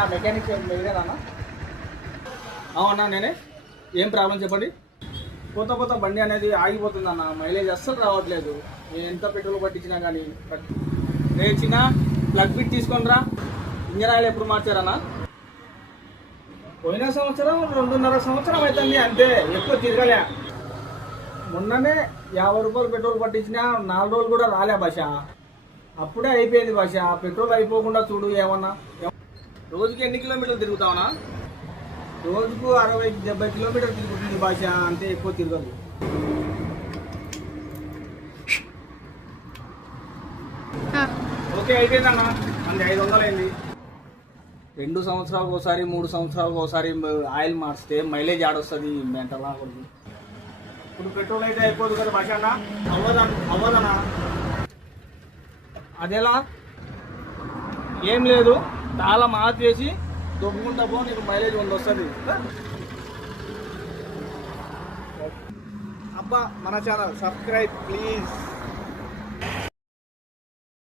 అన్న మెకానిక్ లేదు కదా అన్న? అవునా, నేనే. ఏం ప్రాబ్లం చెప్పండి. కొత్త బండి అనేది ఆగిపోతుంది అన్న, మైలేజ్ అస్సలు రావట్లేదు. నేను ఎంత పెట్రోల్ పట్టించినా కానీ. నేను చిన్న ప్లగ్ బిట్ తీసుకొని రా. ఇంజన్ ఆయిల్ ఎప్పుడు మార్చారన్నా? పోయిన సంవత్సరం 2.5 సంవత్సరం అవుతుంది అంతే, ఎక్కువ తిరగలే. మొన్ననే 50 రూపాయలు పెట్రోల్ పట్టించినా 4 రోజులు కూడా రాలే భాష. అప్పుడే అయిపోయింది భాష. పెట్రోల్ అయిపోకుండా చూడు ఏమన్నా. రోజుకి ఎన్ని కిలోమీటర్లు తిరుగుతావునా? రోజుకు 60-70 కిలోమీటర్లు తిరుగుతుంది భాష, అంతే, ఎక్కువ తిరగదు. ఓకే అయిపోయిందన్నా, అంతే 500 అయింది. 2 సంవత్సరాలకు ఒకసారి 3 సంవత్సరాలకు ఒకసారి ఆయిల్ మార్చితే మైలేజ్ ఆడొస్తుంది మెంటలా కొడుకు. ఇప్పుడు పెట్రోల్ అయితే అయిపోదు కదా భాష అన్న? అవ్వదన్నా. అదేలా? ఏం లేదు, తాళం ఆఫ్ చేసి దొబ్బుకుంటా పో, నీకు మైలేజ్ 100 వస్తుంది. అబ్బా మన ఛానల్ సబ్స్క్రైబ్ ప్లీజ్.